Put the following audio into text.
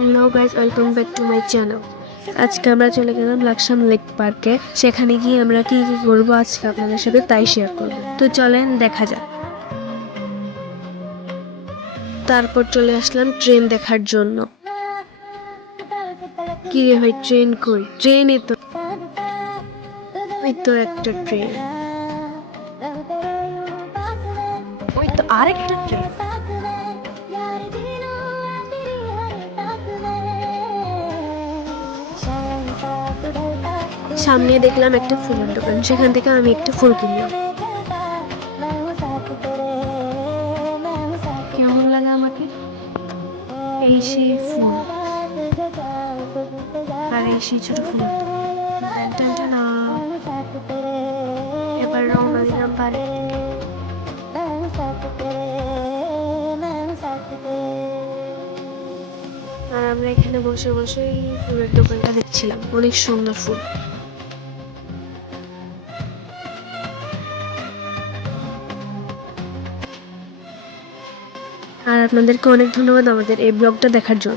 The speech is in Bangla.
Hello guys, welcome back to my channel. আজকে আমরা চলে গেলাম লাকসাম লেক পার্কে। সেখানে গিয়ে আমরা কি কি করবো আজকে আপনাদের সাথে তাই শেয়ার করবো। তো চলেন দেখা যাক। তারপর চলে আসলাম ট্রেন দেখার জন্য। কি রে ভাই, ট্রেন কই? ট্রেনই তো, ওই তো একটা ট্রেন, ওই তো আরেকটা ট্রেন। সামনে দেখলাম একটা ফুলের দোকান, সেখান থেকে আমি একটা ফুল কিনলাম। কেমন লাগে আমাকে? এই সেই ফুল, আর এই সেই ছোট ফুল। এবার রওনা দিলাম বাড়ি। আর আমরা এখানে বসে বসে এই ফুলের দোকানটা দেখছিলাম, অনেক সুন্দর ফুল। আর আপনাদেরকে অনেক ধন্যবাদ আমাদের এই ব্লগটা দেখার জন্য।